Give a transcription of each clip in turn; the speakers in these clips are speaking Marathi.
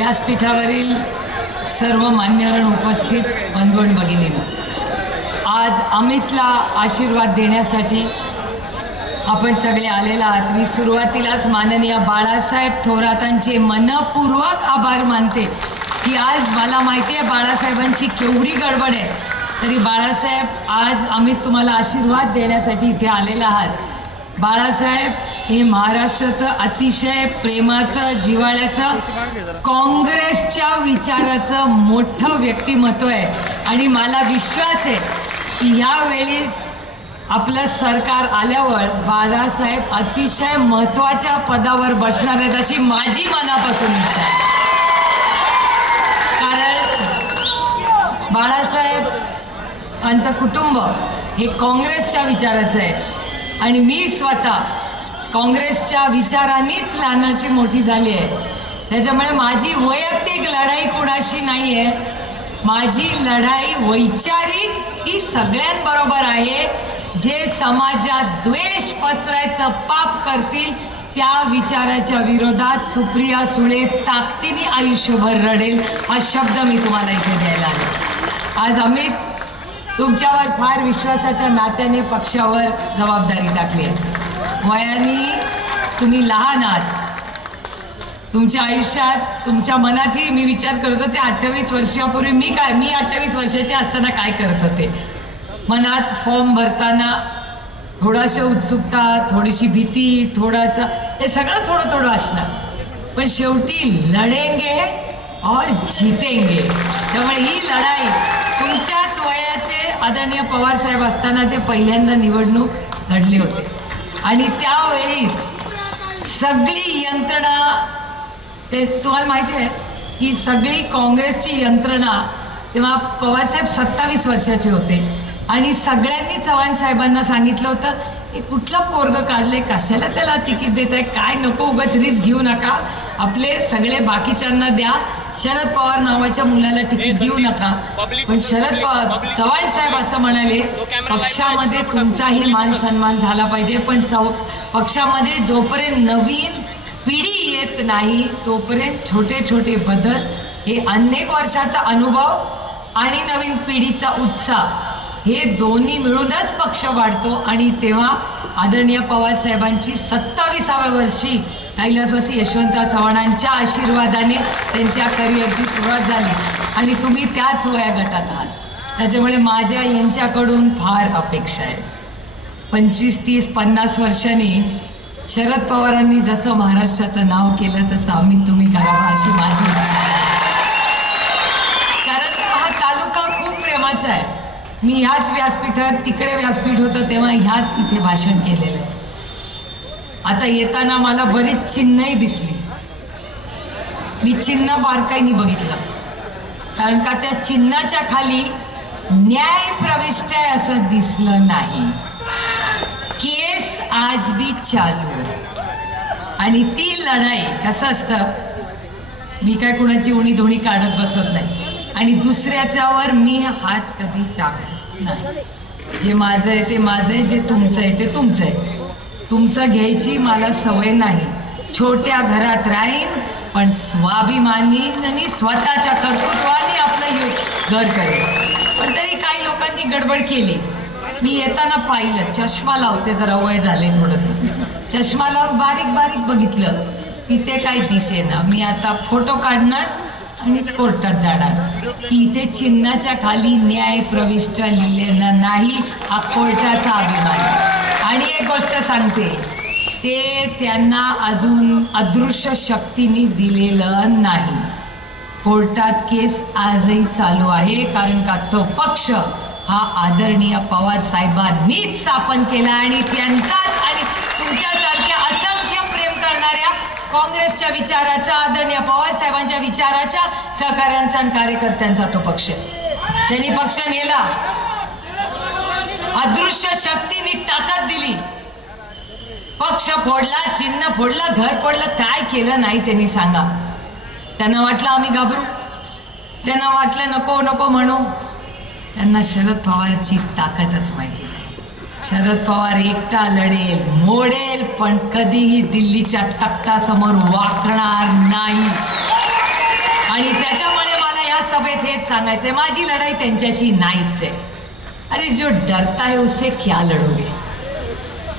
व्यासपीठावरील सर्व मान्यवर उपस्थित बंधू आणि भगिनींनो, आज अमितला आशीर्वाद देण्यासाठी आपण सगळे आलेला आहात। मी सुरुवातीलाच माननीय बाळासाहेब थोरातांचे मनपूर्वक आभार मानते की आज मला माहिती आहे बाळासाहेबांची केवढी गडबड आहे, तरी बाळासाहेब आज अमित तुम्हाला आशीर्वाद देण्यासाठी इथे आलेला आहात। बाळासाहेब हे महाराष्ट्राचं अतिशय प्रेमाचं, जिव्हाळ्याचं, काँग्रेसच्या विचाराचं मोठं व्यक्तिमत्व आहे आणि मला विश्वास आहे की यावेळेस आपलं सरकार आल्यावर बाळासाहेब अतिशय महत्त्वाच्या पदावर बसणार आहेत अशी माझी मनापासून इच्छा आहे। कारण बाळासाहेब यांचं कुटुंब हे काँग्रेसच्या विचाराचं आहे आणि मी स्वतः काँग्रेसच्या विचारांनीच लहानाची मोठी झाली आहे। त्याच्यामुळे माझी वैयक्तिक लढाई कुणाशी नाही आहे, माझी लढाई वैचारिक ही सगळ्यांबरोबर आहे। जे समाजात द्वेष पसरायचं पाप करतील त्या विचाराच्या विरोधात सुप्रिया सुळे ताकदीने आयुष्यभर रडेल हा शब्द मी तुम्हाला इथे द्यायला आले। आज अमित तुमच्यावर फार विश्वासाच्या नात्याने पक्षावर जबाबदारी टाकली आहे। वयाने तुम्ही लहान आहात, तुमच्या आयुष्यात तुमच्या मनातही मी विचार करत होते 28 वर्षापूर्वी मी 28 वर्षाचे असताना काय करत होते। मनात फॉर्म भरताना थोडाशी उत्सुकता, थोडीशी भीती, थोडासा हे सगळं थोडं थोडं असणार, पण शेवटी लढेंगे और जीतेंगे। त्यामुळे ही लढाई तुमच्याच वयाचे आदरणीय पवार साहेब असताना ते पहिल्यांदा निवडणूक लढले होते आणि त्यावेळेस सगळी यंत्रणा, ते तुम्हाला माहिती आहे की सगळी काँग्रेसची यंत्रणा तेव्हा पवारसाहेब 27 वर्षाचे होते आणि सगळ्यांनी चव्हाण साहेबांना सांगितलं होतं की कुठला पोरग काढले, कशाला त्याला तिकीट देत आहे, काय नको, उगाच रिस्क घेऊ नका, आपले सगळे बाकीच्यांना द्या, शरद पवार नावाच्या मुलाला तिकीट देऊ नका। पण शरद पवार चव्हाण साहेब असं म्हणाले, पक्षामध्ये तुमचाही मान सन्मान झाला पाहिजे, पण पक्षामध्ये जोपर्यंत नवीन पिढी येत नाही तोपर्यंत छोटे छोटे बदल, हे अनेक वर्षाचा अनुभव आणि नवीन पिढीचा उत्साह हे दोन्ही मिळूनच पक्ष वाढतो आणि तेव्हा आदरणीय पवार साहेबांची 27व्या वर्षी कैलासवासी यशवंतराव चव्हाणांच्या आशीर्वादाने त्यांच्या करिअरची सुरुवात झाली आणि तुम्ही त्याच वयोगटात आहात। त्याच्यामुळे माझ्या यांच्याकडून फार अपेक्षा आहेत। 25, 30, 50 वर्षांनी शरद पवारांनी जसं महाराष्ट्राचं नाव केलं तसं अमित तुम्ही करावं अशी माझी इच्छा आहे। कारण हा तालुका खूप प्रेमाचा आहे। मी ह्याच व्यासपीठावर, तिकडे व्यासपीठ होतं तेव्हा ह्याच इथे भाषण केलेलं आहे। आता येताना मला बरीच चिन्हही दिसली, मी चिन्ह बारकाईने बघितलं, कारण का त्या चिन्हाच्या खाली न्याय प्रविष्ट आहे असं दिसलं नाही। केस आज भी चालू आणि ती लढाई कसं असतं, मी काय कुणाची उणी धोणी काढत बसत नाही आणि दुसऱ्याच्यावर मी हात कधी टाकत नाही। जे माझं आहे ते माझं आहे, जे तुमचं आहे ते तुमचं आहे, तुमचं घ्यायची मला सवय नाही। छोट्या घरात राहीन पण स्वाभिमानी आणि स्वतःच्या कर्तृत्वाने आपलं घर करेल। पण तरी काही लोकांनी गडबड केली, मी येताना पाहिलं, चष्मा लावते जरा वय झाले थोडंसं, चष्मा लावून बारीक बारीक बघितलं, तिथे काही दिसेना। मी आता फोटो काढणार आणि कोर्टात जाणार। इथे चिन्हाच्या खाली न्याय प्रविष्ट लिहिलेलं नाही, हा कोर्टाचा अभिमान। आणि एक गोष्ट सांगते, ते त्यांना अजून अदृश्य शक्तीने दिलेलं नाही। कोर्टात केस आजही चालू आहे, कारण का तो पक्ष हा आदरणीय पवार साहेबांनीच स्थापन केला आणि त्यांचाच आणि तुमच्यासारख्या असंख्य प्रेम करणाऱ्या काँग्रेसच्या विचाराच्या, आदरणीय पवार साहेबांच्या विचाराच्या सहकाऱ्यांचा आणि कार्यकर्त्यांचा तो पक्ष आहे। त्यांनी पक्ष नेला, अदृश्य शक्तीने ताकद दिली, पक्ष फोडला, चिन्ह फोडलं, घर फोडलं, काय केलं नाही त्यांनी सांगा। त्यांना वाटलं आम्ही घाबरू, त्यांना वाटलं नको नको म्हणू, त्यांना शरद पवारची ताकदच माहिती नाही। शरद पवार एकटा लढेल, मोडेल, पण कधीही दिल्लीच्या तख्तासमोर वाकणार नाही। आणि त्याच्यामुळे मला या सभेत हेच सांगायचंय, माझी लढाई त्यांच्याशी नाहीच आहे. अरे जो डरता है उससे क्या लढोगे,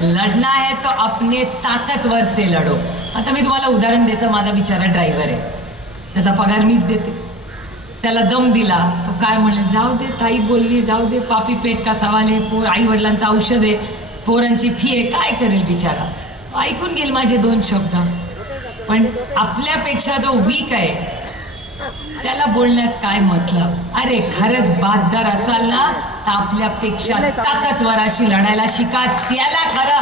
लढना है तो अपने ताकदवर से लढो. आता मी तुम्हाला उदाहरण द्यायचं, माझा बिचारा ड्रायव्हर आहे, त्याचा पगार मीच देते. त्याला दम दिला, तो काय म्हणले, जाऊ दे ताई बोलली, जाऊ दे, पापी पेट का सवाल आहे, पोर आई वडिलांचं औषध आहे, पोरांची फी आहे, काय करेल बिचारा, ऐकून घेईल माझे 2 शब्द. पण आपल्यापेक्षा जो वीक आहे त्याला बोलण्यात काय मतलब. अरे खरंच बहादर असाल ना तर आपल्यापेक्षा ताकदवर अशी लढायला शिका. त्याला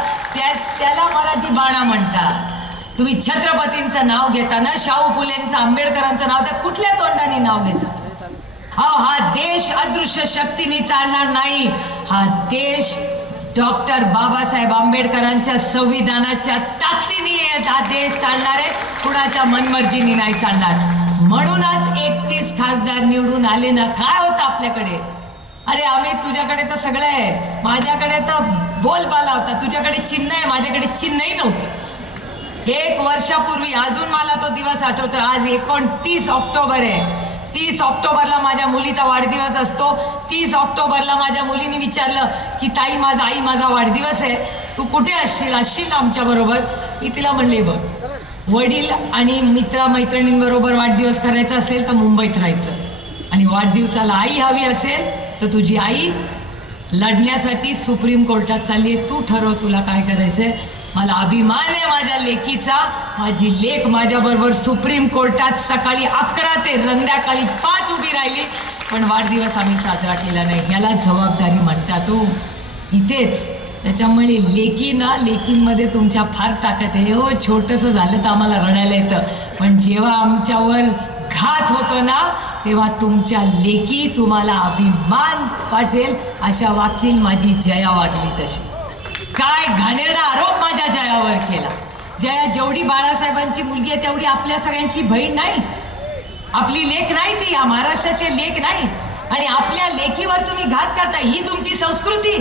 त्याला मराठी बाणा म्हणतात. तुम्ही छत्रपतींचं नाव घेताना, शाहू फुलेंचं, आंबेडकरांचं नाव तर कुठल्या तोंडाने नाव घेता. हा देश अदृश्य शक्तीने चालणार नाही. हा देश डॉक्टर बाबासाहेब आंबेडकरांच्या संविधानाच्या ताकदीने हा देश चालणार आहे, कुणाच्या मनमर्जीने नाही चालणार. म्हणूनच 31 खासदार निवडून आले ना. काय होतं आपल्याकडे, अरे आम्ही, तुझ्याकडे तर सगळं आहे, माझ्याकडे तर बोलबाला होता, तुझ्याकडे चिन्ह आहे, माझ्याकडे चिन्हही नव्हतं. 1 वर्षापूर्वी, अजून मला तो दिवस आठवतो, आज 29 ऑक्टोबर आहे. 30 ऑक्टोबरला माझ्या मुलीचा वाढदिवस असतो. 30 ऑक्टोबरला माझ्या मुलीने विचारलं की ताई, आई माझा वाढदिवस आहे, तू कुठे असशील ना आमच्याबरोबर. मी तिला म्हणले, बघ, वडील आणि मित्रमैत्रिणींबरोबर वाढदिवस करायचा असेल तर मुंबईत राहायचं, आणि वाढदिवसाला आई हवी असेल तर तुझी आई लढण्यासाठी सुप्रीम कोर्टात चालली आहे, तू ठरव तुला काय करायचंय. मला अभिमान आहे माझ्या लेकीचा. माझी लेक माझ्याबरोबर सुप्रीम कोर्टात सकाळी 11 ते संध्याकाळी 5 उभी राहिली, पण वाढदिवस आम्ही साजरा केला नाही. ह्याला जबाबदारी म्हणतात तो इथेच. त्याच्यामुळे लेकींमध्ये तुमच्या फार ताकद आहे. हो, छोटंसं झालं तर आम्हाला रडायला येतं, पण जेव्हा आमच्यावर घात होतो ना तेव्हा तुमच्या लेकी तुम्हाला अभिमान वाटेल अशा वागतील. माझी जया वागली तशी. काय घाणेरडा आरोप माझ्या जयावर केला. जया जेवढी बाळासाहेबांची मुलगी आहे तेवढी आपल्या सगळ्यांची बहीण नाही, आपली लेक नाही, ती या महाराष्ट्राची लेक नाही. आणि आपल्या लेकीवर तुम्ही घात करता, ही तुमची संस्कृती.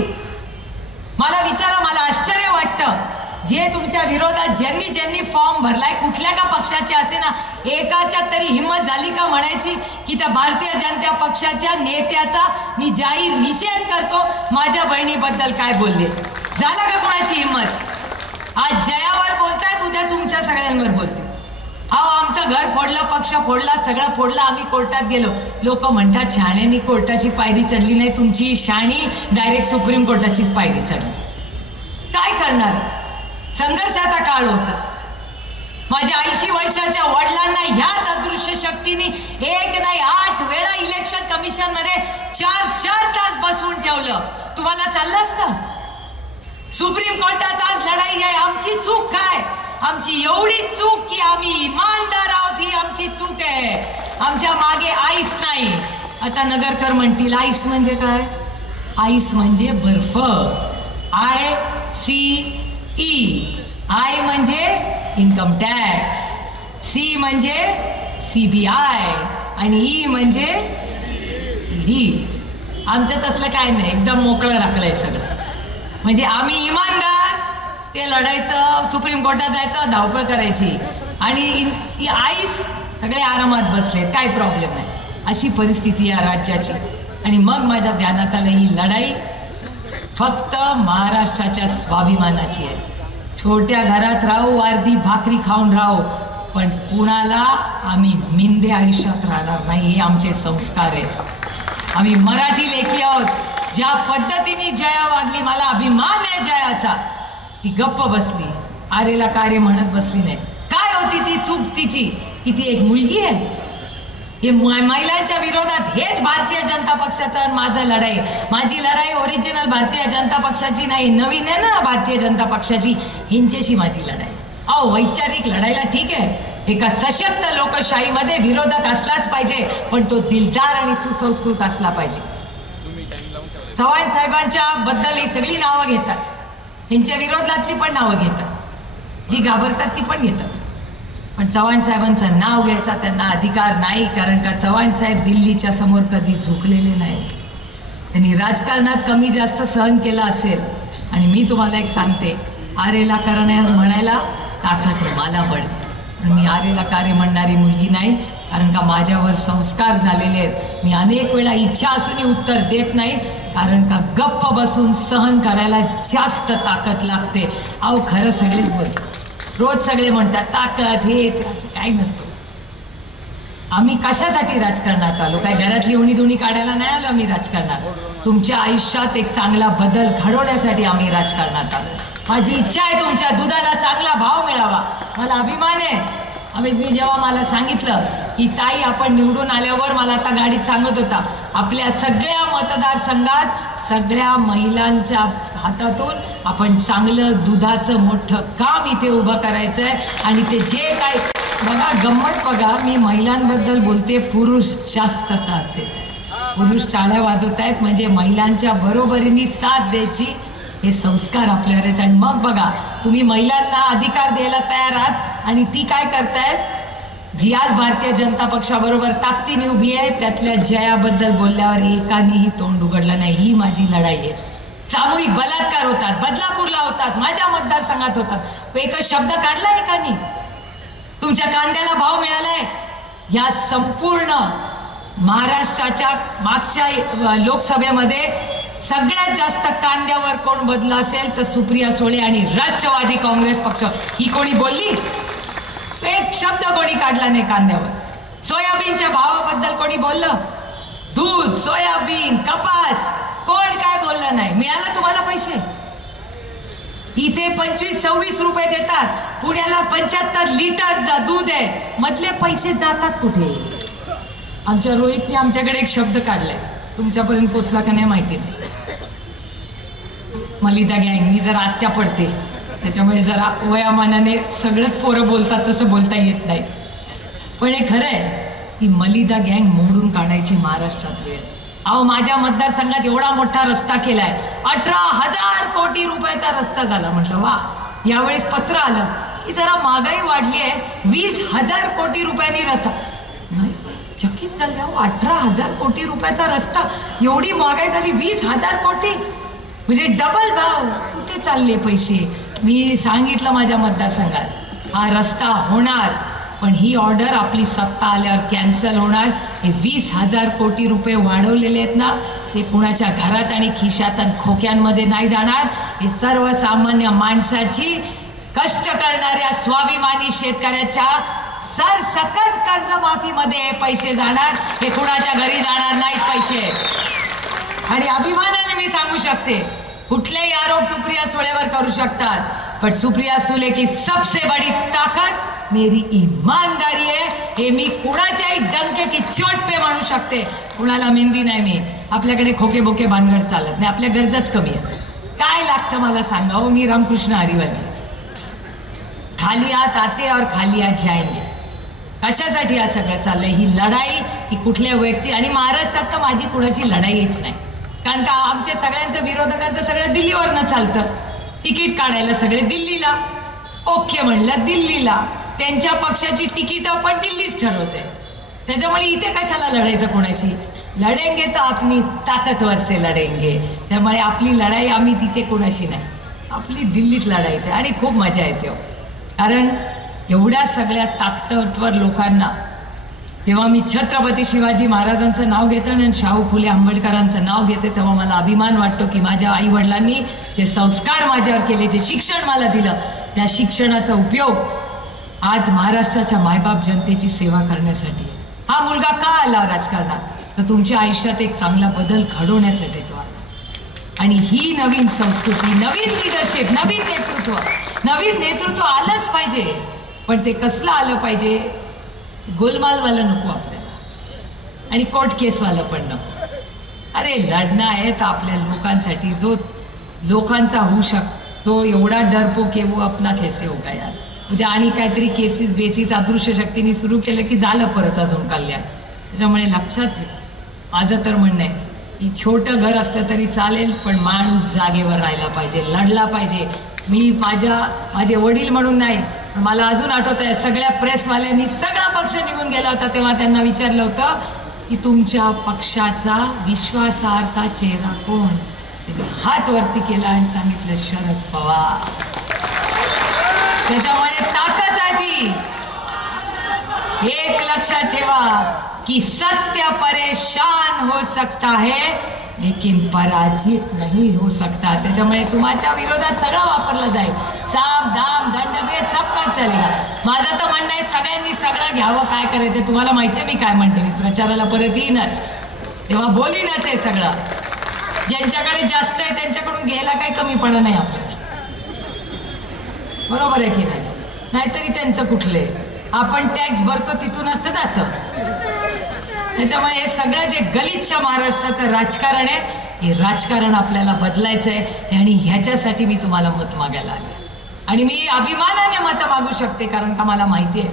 मला विचारा, मला आश्चर्य वाटतं, जे तुमच्या विरोधात ज्यांनी फॉर्म भरलाय, कुठल्या का पक्षाचे असे ना, एकाच्या तरी हिंमत झाली का म्हणायची की त्या भारतीय जनता पक्षाच्या नेत्याचा मी जाहीर निषेध करतो, माझ्या बहिणीबद्दल काय बोलले. झाला का कोणाची हिंमत. आज जयावर बोलतायत, उद्या तुमच्या सगळ्यांवर बोलते. अहो, आमचं घर फोडलं, पक्ष फोडला, सगळं फोडलं, आम्ही कोर्टात गेलो. लोक म्हणतात शहाण्यानी कोर्टाची पायरी चढली नाही. तुमची शाणी डायरेक्ट सुप्रीम कोर्टाचीच पायरी चढली. काय करणार, संघर्षाचा काळ होता. माझ्या 80 वर्षाच्या वडिलांना ह्याच अदृश्य शक्तीने 1 नाही 8 वेळा इलेक्शन कमिशन मध्ये 4 तास बसवून ठेवलं. तुम्हाला चाललं असतं. सुप्रीम कोर्टात आज लढाई आहे. आमची चूक काय, आमची एवढी चूक की आम्ही इमानदार आहोत, ही आमची चूक आहे. आमच्या मागे आईस नाही. आता नगरकर म्हणतील आईस म्हणजे काय. आईस म्हणजे बर्फ. ICE. आय म्हणजे इन्कम टॅक्स, सी म्हणजे CBI आणि ई म्हणजे ED. आमचं तसलं काय नाही, एकदम मोकळं राखलंय सगळं. म्हणजे आम्ही इमानदार, ते लढायचं, सुप्रीम कोर्टात जायचं, धावपळ करायची, आणि आईस सगळे आरामात बसलेत, काय प्रॉब्लेम नाही, अशी परिस्थिती या राज्याची. आणि मग माझ्या ध्यानात आलं, ही लढाई फक्त महाराष्ट्राच्या स्वाभिमानाची आहे. छोट्या घरात राहू, अर्धी भाकरी खाऊन राहू, पण कुणाला आम्ही मिंदे आयुष्यात राहणार नाही. हे आमचे संस्कार आहेत. आम्ही मराठी लेखी आहोत. ज्या पद्धतीने जया वागली, मला अभिमान आहे जयाचा. ती गप्प बसली, आरेला कार्य म्हणत बसली नाही. काय होती ती चूक तिची, की ती एक मुलगी आहे. हे महिलांच्या विरोधात हेच भारतीय जनता पक्षाचं आणि माझं लढाई. माझी लढाई ओरिजिनल भारतीय जनता पक्षाची नाही, नवीन आहे ना भारतीय जनता पक्षाची, हिंच्याशी माझी लढाई. अहो, वैचारिक लढाईला ठीक आहे, एका सशक्त लोकशाहीमध्ये विरोधक असलाच पाहिजे, पण तो दिलदार आणि सुसंस्कृत असला पाहिजे. चव्हाण साहेबांच्या बद्दल ही सगळी नावं घेतात, त्यांच्या विरोधातली पण नावं घेतात, जी घाबरतात ती पण घेतात. पण चव्हाण साहेबांचं नाव घ्यायचा त्यांना अधिकार नाही, कारण का चव्हाण साहेब दिल्लीच्या समोर कधी झुकलेले नाही. त्यांनी राजकारणात कमी जास्त सहन केलं असेल. आणि मी तुम्हाला एक सांगते, आरेला म्हणायला ताकद मला बळ. मी आरेला कार्य म्हणणारी मुलगी नाही. कारण का माझ्यावर संस्कार झालेले आहेत. मी अनेक वेळा इच्छा असूनही उत्तर देत नाही, कारण का गप्प बसून सहन करायला जास्त ताकद लागते. अहो खरं सगळेच बोलतात, रोज सगळे म्हणतात ताकद हे ते, असं काही नसतं. आम्ही कशासाठी राजकारणात आलो? काय घरातली उणी काढायला नाही आलो आम्ही राजकारणात. तुमच्या आयुष्यात एक चांगला बदल घडवण्यासाठी आम्ही राजकारणात आलो. माझी इच्छा आहे तुमच्या दुधाला चांगला भाव मिळावा. मला अभिमान आहे. अमितनी जेव्हा मला सांगितलं की ताई आपण निवडून आल्यावर, मला आता गाडीत सांगत होता, आपल्या सगळ्या मतदारसंघात सगळ्या महिलांच्या हातातून आपण चांगलं दुधाचं मोठं काम इथे उभं करायचं आहे. आणि ते जे काय बघा गंमत बघा, मी महिलांबद्दल बोलते, पुरुष जास्त साथ देत आहेत. पुरुष टाळ्या वाजवत आहेत, म्हणजे महिलांच्या बरोबरीने साथ द्यायची हे संस्कार आपल्यावर आहेत. आणि मग बघा तुम्ही महिलांना अधिकार द्यायला तयार आहात आणि ती काय करतायत, जी आज भारतीय जनता पक्षाबरोबर ताकदीने उभी आहे, त्यातल्या जयाबद्दल बोलल्यावर एकानेही तोंड उघडलं नाही. ही माझी लढाई आहे. सामूहिक बलात्कार होतात, बदलापूरला होतात, माझ्या मतदारसंघात होतात, एकच शब्द काढला एकाने. तुमच्या कांद्याला भाव मिळालाय. या संपूर्ण महाराष्ट्राच्या मागच्या लोकसभेमध्ये सगळ्यात जास्त कांद्यावर कोण बदला असेल तर सुप्रिया सुळे आणि राष्ट्रवादी काँग्रेस पक्ष. ही कोणी बोलली? तो एक शब्द कोणी काढला नाही कांद्यावर. सोयाबीनच्या भावाबद्दल कोणी बोललं? दूध, सोयाबीन, कपास, कोण काय बोललं नाही. मिळालं तुम्हाला पैसे? इथे 25-26 रुपये देतात, पुण्याला 75 लिटर दूध आहे. मधले पैसे जातात कुठे? आमच्या रोहितने आमच्याकडे एक शब्द काढलाय, तुमच्यापर्यंत पोचला का नाही माहिती नाही. मलिदा गँग. मी जरा आत्या पडते, त्याच्यामुळे जरा वयामानाने सगळंच पोरं बोलतात तसं बोलता येत नाही. पण हे खरं आहे की मलिदा गँग मोडून काढायची महाराष्ट्रात वेळ. अहो माझ्या मतदारसंघात एवढा मोठा रस्ता केलाय, 18,000 कोटी रुपयाचा रस्ता झाला. म्हटलं वा. यावेळेस पत्र आलं की जरा महागाई वाढली आहे, 20,000 कोटी रुपयांनी रस्ता. नाही चकित झाले. अहो 18,000 कोटी रुपयाचा रस्ता, एवढी महागाई झाली, 20,000 कोटी म्हणजे डबल भाव. कुठे चालले पैसे? मी सांगितलं माझ्या मतदारसंघात हा रस्ता होणार, पण ही ऑर्डर आपली सत्ता आल्यावर कॅन्सल होणार. हे 20,000 कोटी रुपये वाढवलेले आहेत ना, ते कुणाच्या घरात आणि खिशात आणि खोक्यांमध्ये नाही जाणार. हे सर्वसामान्य माणसाची, कष्ट करणाऱ्या स्वाभिमानी शेतकऱ्याच्या सरसकट कर्जमाफीमध्ये हे पैसे जाणार. हे कुणाच्या घरी जाणार नाहीत पैसे. आणि अभिमानाने मी सांगू शकते, कुठलेही आरोप सुप्रिया सुळेवर करू शकतात, पण सुप्रिया सुळे की सबसे बड़ी ताकत मेरी ईमानदारी है. हे मी कुणाच्याही डंके की चोट पे म्हणू शकते. कुणाला मेहंदी नाही. मी आपल्याकडे खोके बोके भानगड चालत नाही. आपल्या गरजाच कमी आहेत. काय लागतं मला सांगा हो. मी रामकृष्ण हरिवाली. खाली हात आते और खाली हात जाएंगे. कशासाठी हा सगळं चाललंय? ही लढाई ही कुठल्या व्यक्ती, आणि महाराष्ट्रात तर माझी कुणाची लढाईच नाही, कारण का आमच्या सगळ्यांचं विरोधकांचं सगळं दिल्लीवरनं चालतं. तिकीट काढायला सगळे दिल्लीला, ओके म्हणलं दिल्लीला, त्यांच्या पक्षाची तिकीटं पण दिल्लीच ठरवते. त्याच्यामुळे इथे कशाला लढायचं कोणाशी? लढेंगे तर आपली ताकदवर से लढेंगे. त्यामुळे आपली लढाई आम्ही तिथे कोणाशी नाही, आपली दिल्लीत लढायचं. आणि खूप मजा येते हो, कारण एवढ्या सगळ्या ताकदवर लोकांना जेव्हा मी छत्रपती शिवाजी महाराजांचं नाव घेते आणि शाहू फुले आंबेडकरांचं नाव घेते, तेव्हा मला अभिमान वाटतो की माझ्या आईवडिलांनी जे संस्कार माझ्यावर केले, जे शिक्षण मला दिलं, त्या शिक्षणाचा उपयोग आज महाराष्ट्राच्या मायबाप जनतेची सेवा करण्यासाठी. हा मुलगा का आला राजकारणात? तर तुमच्या आयुष्यात एक चांगला बदल घडवण्यासाठी तो आला. आणि ही नवीन संस्कृती, नवीन लिडरशिप, नवीन नेतृत्व आलंच पाहिजे. पण ते कसलं आलं पाहिजे? गोलमालवालं नको आपल्याला, आणि कोर्ट केसवालं पण नको. अरे लढणं आहे तर आपल्या लोकांसाठी, जो लोकांचा होऊ शकतो. एवढा डरपोक आहे वो अपना कैसे होगा यार. उद्या आणि काहीतरी केसेस बेसिस अदृश्य शक्तीने सुरू केलं की झालं परत अजून कल्याण. त्याच्यामुळे लक्षात ठेवा, माझं तर म्हणणं आहे की छोटं घर असलं तरी चालेल, पण माणूस जागेवर राहायला पाहिजे, लढला पाहिजे. मी माझे वडील म्हणून नाही, पण मला अजून आठवत आहे, सगळ्या प्रेसवाल्यांनी सगळा पक्ष निघून गेला होता, तेव्हा त्यांना विचारलं होतं की तुमच्या पक्षाचा विश्वासार्हता चेहरा कोण? त्यांनी हात वरती केला आणि सांगितलं शरद पवार. त्याच्यामुळे ताकद आहे ती. एक लक्षात ठेवा कि सत्य परेशान हो सकता है लेकिन पराजित नहीं हो सकता. त्याच्यामुळे तुमच्या विरोधात सगळं वापरलं जाईल. साम दाम दंडभेद सब काय चलेगा. माझं तर म्हणणं आहे सगळ्यांनी सगळं घ्यावं. काय करायचं तुम्हाला माहिती आहे मी काय म्हणते. मी प्रचाराला परत येईनच तेव्हा बोलीनच हे सगळं. ज्यांच्याकडे जास्त आहे त्यांच्याकडून घ्यायला काही कमीपणा नाही आपल्याला. बरोबर आहे की नाही. नाहीतरी त्यांचं कुठले आपण टॅक्स भरतो तिथूनच तर जातं. त्याच्यामुळे हे सगळं जे गलिच्छ महाराष्ट्राचं राजकारण आहे हे राजकारण आपल्याला बदलायचं आहे आणि ह्याच्यासाठी मी तुम्हाला मत मागायला आले. आणि मी अभिमानाने मत मागू शकते कारण का मला माहिती आहे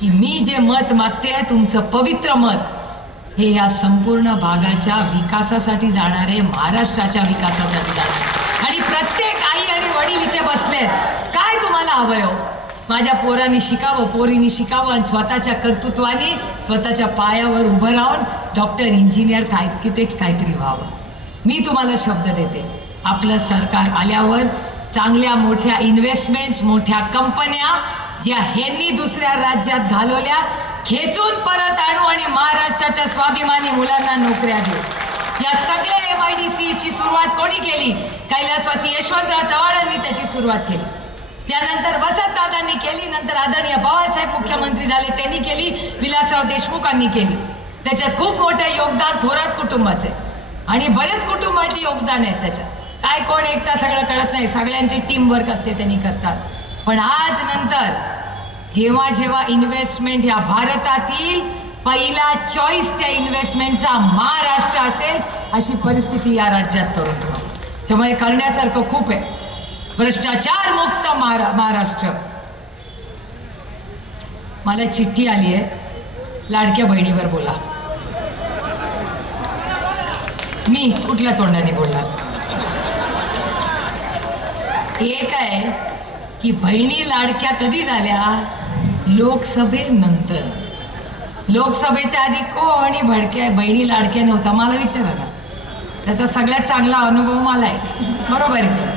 की मी जे मत मागते तुमचं पवित्र मत हे या संपूर्ण भागाच्या विकासासाठी जाणार आहे. महाराष्ट्राच्या विकासासाठी जाणार. आणि प्रत्येक आई आणि वडील इथे बसलेत. काय तुम्हाला हवंय हो? माझ्या पोरांनी शिकावं पोरींनी शिकावं आणि स्वतःच्या कर्तृत्वाने स्वतःच्या पायावर उभं राहून डॉक्टर इंजिनियर काहीतरी व्हावं. मी तुम्हाला शब्द देते आपलं सरकार आल्यावर चांगल्या मोठ्या इन्व्हेस्टमेंट्स मोठ्या कंपन्या ज्या ह्यांनी दुसऱ्या राज्यात घालवल्या खेचून परत आणू आणि महाराष्ट्राच्या स्वाभिमानी मुलांना नोकऱ्या देऊ. या सगळ्या MIDCची सुरुवात कोणी केली? कैलासवासी यशवंतराव चव्हाणांनी त्याची सुरुवात केली. त्यानंतर वसंतदादांनी केली. नंतर आदरणीय पवारसाहेब मुख्यमंत्री झाले त्यांनी केली. विलासराव देशमुखांनी केली. त्याच्यात खूप मोठं योगदान थोरात कुटुंबाचे आणि बरेच कुटुंबाचे योगदान आहे त्याच्यात. काय कोण एकटा सगळं करत नाही. सगळ्यांची टीम वर्क असते त्यांनी करतात. पण आज नंतर जेव्हा जेव्हा इन्व्हेस्टमेंट या भारतातील पहिला चॉईस त्या इन्व्हेस्टमेंटचा महाराष्ट्र असेल अशी परिस्थिती या राज्यात करून ठेवा. त्यामुळे करण्यासारखं खूप आहे. भ्रष्टाचार मुक्त महाराष्ट्र. मला चिठ्ठी आली आहे लाडक्या बहिणीवर बोला. मी कुठल्या तोंडाने बोलणार. एक आहे की बहिणी लाडक्या कधी झाल्या? लोकसभेनंतर. लोकसभेच्या आधी कोणी भडक्या बहिणी लाडक्या नव्हता. मला विचारा ना. त्याचा सगळ्यात चांगला अनुभव मला आहे. बरोबर आहे.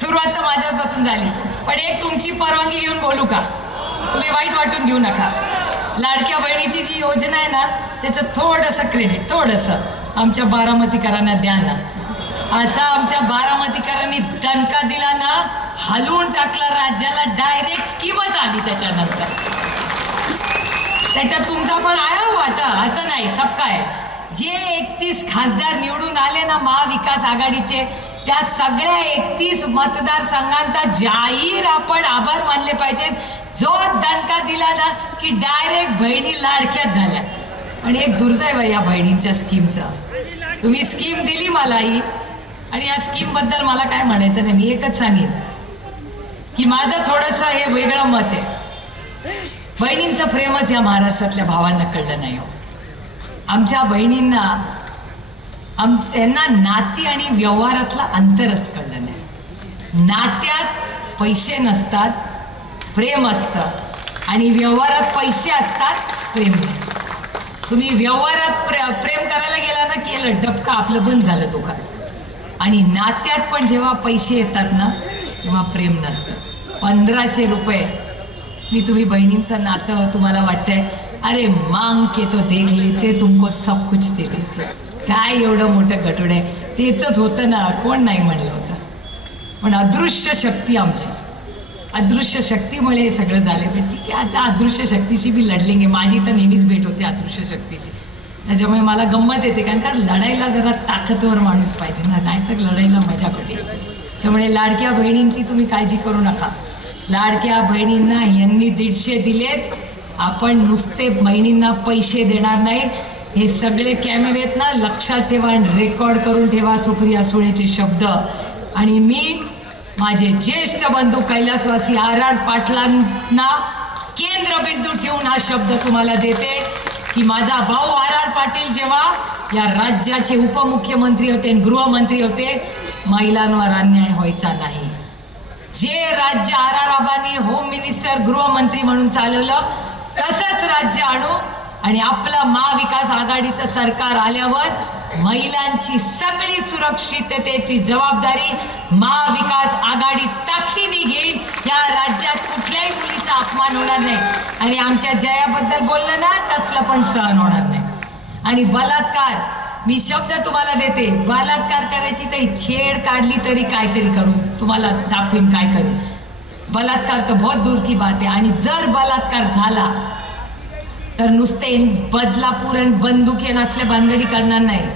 सुरुवात तर माझ्यापासून झाली. पण एक तुमची परवानगी घेऊन बोलू का? तुम्ही वाईट वाटून घेऊ नका. लाडक्या बहिणीची जी योजना आहे ना त्याचं थोडंसं क्रेडिट थोडंसं आमच्या बारामतीकरांना द्या ना. असा आमच्या बारामतीकरांनी दणका दिला ना हलवून टाकला राज्याला. डायरेक्ट स्कीमच आली त्याच्यानंतर. त्याच्यात तुमचा पण आहे वाटा असं नाही. सबका आहे. जे 31 खासदार निवडून आले ना महाविकास आघाडीचे त्या सगळ्या 31 मतदारसंघांचा जाहीर आपण आभार मानले पाहिजेत. जो दणका दिला ना की डायरेक्ट बहिणी लाडक्याच झाल्या. पण एक दुर्दैव आहे या बहिणींच्या स्कीमचं. तुम्ही स्कीम दिली मलाही आणि या स्कीमबद्दल मला काय म्हणायचं नाही. मी एकच सांगेन की माझं थोडंसं हे वेगळं मत आहे. बहिणींचं प्रेमच या महाराष्ट्रातल्या भावांना कळलं नाही हो. आमच्या बहिणींना यांना नाती आणि व्यवहारातलं अंतरच कळलं नाही. नात्यात पैसे नसतात प्रेम असतं आणि व्यवहारात पैसे असतात प्रेम नसतं. तुम्ही व्यवहारात प्रेम करायला गेला ना केलं डबका आपलं बंद झालं दुकान. आणि नात्यात पण जेव्हा पैसे येतात ना तेव्हा प्रेम नसतं. 1500 रुपये मी तुम्ही बहिणींचं नातं तुम्हाला वाटतंय अरे मांग के तो देख लेते तुमको सब कुछ दे देते. काय एवढं मोठं गटोड आहे. तेच होतं ना. कोण नाही म्हणलं होतं. पण अदृश्य शक्ती आमची अदृश्य शक्तीमुळे हे सगळं झालं. पण ठीक आहे आता अदृश्य शक्तीशी बी लढलेंगे. माझी तर नेहमीच भेट होते अदृश्य शक्तीची. त्याच्यामुळे मला गंमत येते कारण का लढायला जरा ताकदवर माणूस पाहिजे ना. नाहीतर लढायला मजा कुठे. त्याच्यामुळे लाडक्या बहिणींची तुम्ही काळजी करू नका. लाडक्या बहिणींना यांनी 150 दिलेत. आपण नुसते बहिणींना पैसे देणार नाही. हे सगळे कॅमेरे आहेत ना लक्षात ठेवा आणि रेकॉर्ड करून ठेवा सुप्रिया सुळेचे शब्द. आणि मी माझे ज्येष्ठ बंधू कैलासवासी RR पाटलांना केंद्रबिंदू ठेवून हा शब्द तुम्हाला देते की माझा भाऊ RR पाटील जेव्हा या राज्याचे उपमुख्यमंत्री होते आणि गृहमंत्री होते महिलांवर अन्याय व्हायचा नाही. जे राज्य RR आबांनी होम मिनिस्टर गृहमंत्री म्हणून चालवलं तसंच राज्य आणू आणि आपलं महाविकास आघाडीचं सरकार आल्यावर महिलांची सगळी सुरक्षिततेची जबाबदारी महाविकास आघाडी ताकदीने घेईल. या राज्यात कुठल्याही मुलीचा अपमान होणार नाही आणि आमच्या जयाबद्दल बोललं ना तसलं पण सहन होणार नाही. आणि बलात्कार, मी शब्द तुम्हाला देते, बलात्कार करायची तरी छेड काढली तरी काहीतरी करू, तुम्हाला दाखवीन काय करू. बलात्कार तर बहुत दूर की बात आहे. आणि जर बलात्कार झाला तर नुसते बदलापूर आणि बंदुके नसल्या भानगडी करणार नाही.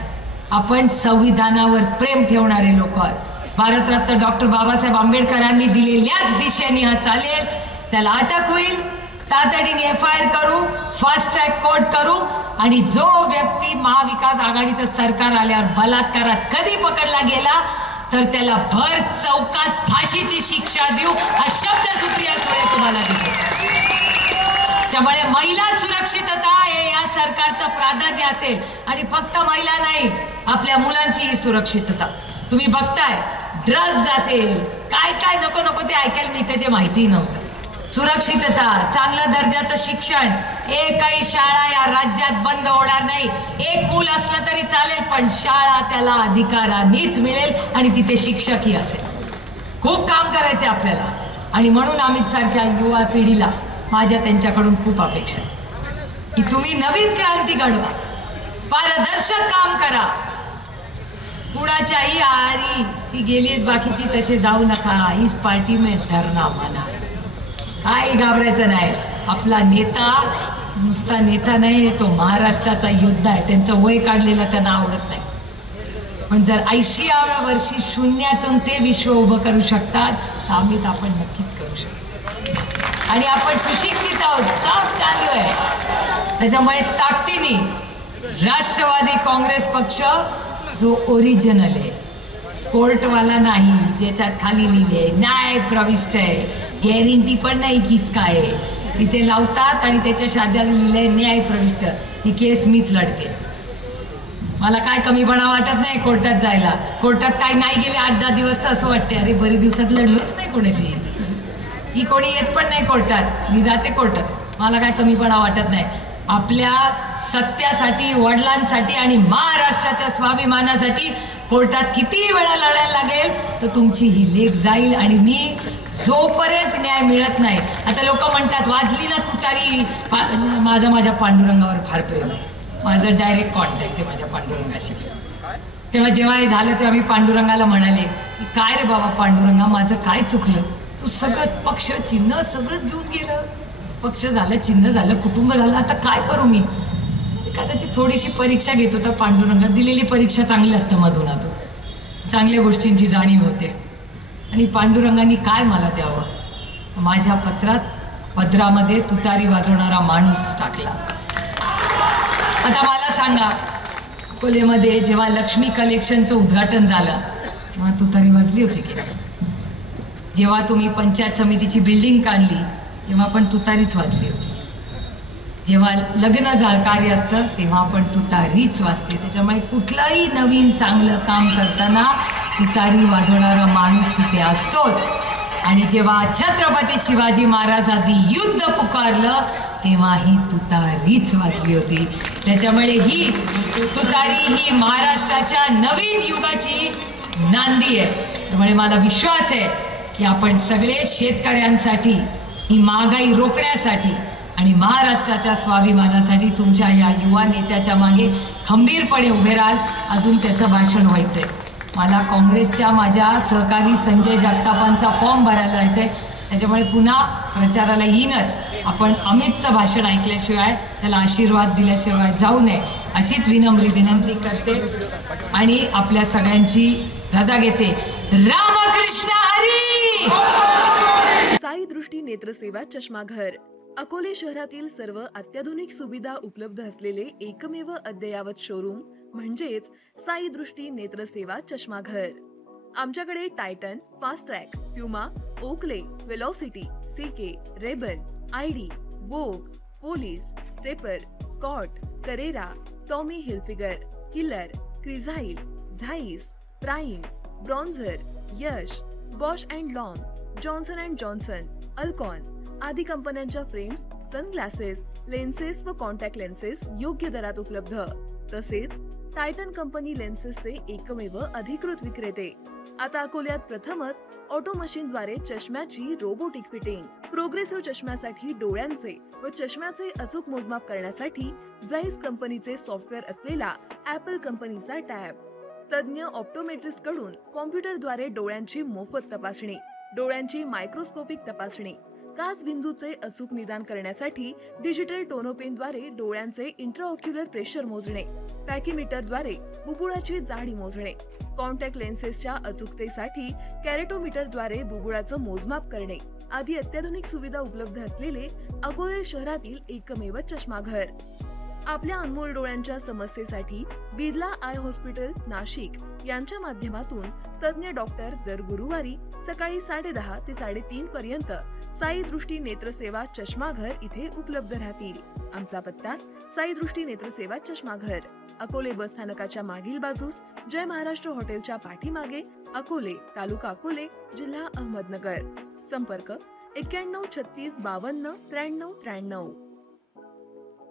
आपण संविधानावर प्रेम ठेवणारे लोक, भारतरत्न डॉक्टर बाबासाहेब आंबेडकरांनी दिलेल्याच दिशेने हा चालेल. त्याला अटक होईल, तातडीने FIR करू, फास्ट ट्रॅक कोर्ट करू आणि जो व्यक्ती महाविकास आघाडीचं सरकार आल्यावर बलात्कारात कधी पकडला गेला तर त्याला भर चौकात फाशीची शिक्षा देऊ, हा शब्द सुप्रिया सुळे तुम्हाला देतो. त्यामुळे महिला सुरक्षितता हे या सरकारचं प्राधान्य असेल आणि फक्त महिला नाही, आपल्या मुलांची सुरक्षितता. तुम्ही बघताय ड्रग्ज असेल, काय काय नको नको ते ऐकायला मी त्याची माहिती नव्हतं. सुरक्षितता, चांगल्या दर्जाचं शिक्षण, एकही शाळा या राज्यात बंद होणार नाही. एक मूल असलं तरी चालेल पण शाळा त्याला अधिकारानेच मिळेल आणि तिथे शिक्षकही असेल. खूप काम करायचे आपल्याला आणि म्हणून अमित सारख्या युवा पिढीला माझ्या त्यांच्याकडून खूप अपेक्षा की तुम्ही नवीन क्रांती घडवा, पारदर्शक काम करा. कुणाच्याही आहारी ती गेली बाकीची तसे जाऊ नका. इस पार्टी में डरना मना, काही घाबरायचं नाही. आपला नेता नुसता नेता नाही, तो महाराष्ट्राचा योद्धा आहे. त्यांचं वय काढलेलं त्यांना आवडत नाही, पण जर 80व्या वर्षी शून्यातून ते विश्व उभं करू शकतात तर आम्ही आपण नक्कीच करू शकतो. आणि आपण सुशिक्षित आहोत, चाप चालू आहे. त्याच्यामुळे ताकदीने राष्ट्रवादी काँग्रेस पक्ष जो ओरिजिनल आहे, कोर्टवाला नाही, ज्याच्यात खाली लिहिले न्याय प्रविष्ट आहे, गॅरंटी पण नाही किसका आहे, तिथे लावतात आणि त्याच्या शाद्याला लिहिलंय न्याय प्रविष्ट, ती केस मीच लढते. मला काय कमीपणा वाटत नाही कोर्टात जायला. कोर्टात काय नाही गेले 8-10 दिवस तर असं वाटते अरे बरी दिवसात लढलोच नाही कोणाशी. ही कोणी येत पण नाही कोर्टात, मी जाते कोर्टात, मला काय कमीपणा वाटत नाही. आपल्या सत्यासाठी, वडिलांसाठी आणि महाराष्ट्राच्या स्वाभिमानासाठी कोर्टात किती वेळा लढायला लागेल तर तुमची ही लेख जाईल. आणि मी जोपर्यंत न्याय मिळत नाही, आता लोक म्हणतात वाजली ना तुतारी, माझ्या पांडुरंगावर फार प्रेम आहे, माझं डायरेक्ट कॉन्टॅक्ट आहे माझ्या पांडुरंगाशी. तेव्हा जेव्हा हे झालं तेव्हा मी पांडुरंगाला म्हणाले की काय रे बाबा पांडुरंगा, माझं काय चुकलं, तू सगळं पक्ष चिन्ह सगळंच घेऊन गेलं. पक्ष झालं, चिन्ह झालं, कुटुंब झालं, आता काय करू मी. कदाचित थोडीशी परीक्षा घेतो तर पांडुरंगात दिलेली परीक्षा चांगली असतं, मधून चांगल्या गोष्टींची जाणीव होते. आणि पांडुरंगांनी काय मला द्यावं, माझ्या पदरामध्ये तुतारी वाजवणारा माणूस टाकला. आता मला सांगा, अकोलेमध्ये जेव्हा लक्ष्मी कलेक्शनचं उद्घाटन झालं तेव्हा तुतारी वाजली होती की नाही? जेव्हा तुम्ही पंचायत समितीची बिल्डिंग काढली तेव्हा पण तुतारीच वाजली होती. जेव्हा लग्न कार्य असतं तेव्हा पण तुतारीच वाजते. त्याच्यामुळे कुठलंही नवीन चांगलं काम करताना तुतारी वाजवणारा माणूस तिथे असतोच. आणि जेव्हा छत्रपती शिवाजी महाराजांनी युद्ध पुकारलं तेव्हा ही तुतारीच वाजली होती. त्याच्यामुळे ही तुतारी ही महाराष्ट्राच्या नवीन युगाची नांदी आहे. त्यामुळे मला विश्वास आहे की आपण सगळे शेतकऱ्यांसाठी, ही महागाई रोखण्यासाठी आणि महाराष्ट्राच्या स्वाभिमानासाठी तुमच्या या युवा नेत्याच्या मागे खंबीरपणे उभे राहाल. अजून त्याचं भाषण व्हायचं आहे. मला काँग्रेसच्या माझ्या सहकारी संजय जगतापांचा फॉर्म भरायला जायचं आहे. त्याच्यामुळे पुन्हा प्रचाराला येईनच. आपण अमितचं भाषण ऐकल्याशिवाय, त्याला आशीर्वाद दिल्याशिवाय जाऊ नये अशीच विनम्र विनंती करते आणि आपल्या सगळ्यांची रजा घेते. रामकृष्ण हरी. साई दृष्टी नेत्रसेवा चष्माघर, अकोले शहरातील सर्व अत्याधुनिक सुविधा उपलब्ध असलेले एकमेव अद्ययावत शोरूम म्हणजेच साई दृष्टी नेत्रसेवा चष्माघर. आमच्याकडे Titan, Fastrack, Puma, Oakley, Velocity, CK, RayBan, ID, Vogue, Police, Stepper, Scott, Carrera, Tommy Hilfiger, Killer, Crizal, Zeiss, Prime, Bronzer, Yash, Bausch and Lomb, Johnson and Johnson, Alcon आदी कंपन्यांच्या फ्रेम्स सनग्लासेस, लेन्सेस व कॉन्टॅक्ट लेन्सेस योग्य दरात उपलब्ध. तसेच टायटन कंपनी लेन्सेसचे एकमेव अधिकृत विक्रेते. आता अकोल्यात प्रथमच ऑटो मशीनद्वारे चष्म्याची रोबोटिक फिटिंग. प्रोग्रेसिव्ह चष्म्यासाठी डोळ्यांचे व चष्म्याचे अचूक मोजमाप करण्यासाठी जाईस कंपनीचे सॉफ्टवेअर असलेला ऍपल कंपनीचा टॅब. तज्ञ ऑप्टोमेट्रिस्ट कडून कॉम्प्युटरद्वारे डोळ्यांची मोफत तपासणी, डोळ्यांची मायक्रोस्कोपिक तपासणी, काच बिंदूचे अचूक निदान करण्यासाठी डिजिटल टोनोपेनद्वारे डोळ्यांचे इंट्राऑक्युलर प्रेशर मोजणे, पॅकीमीटरद्वारे बुबुळाची जाडी मोजणे, कॉन्टॅक्ट लेन्सेसच्या अचूकतेसाठी कॅरेटोमीटरद्वारे बुबुळाचं मोजमाप करणे आदी अत्याधुनिक सुविधा उपलब्ध असलेले अकोले शहरातील एकमेव चष्माघर. आपल्या अनमोल डोळ्यांच्या समस्येसाठी बिर्ला आय हॉस्पिटल नाशिक यांच्या माध्यमातून तज्ञ डॉक्टर दर गुरुवारी सकाळी 10:30 ते 3:30 पर्यंत साई दृष्टी नेत्रसेवा चष्माघर इथे उपलब्ध राहतील. आमचा पत्ता साई दृष्टी नेत्रसेवा चष्माघर, अकोले बस स्थानकाच्या मागील बाजूस, जय महाराष्ट्र हॉटेलच्या पाठीमागे, अकोले, तालुका अकोले, जिल्हा अहमदनगर. संपर्क 91 36 52 93 93.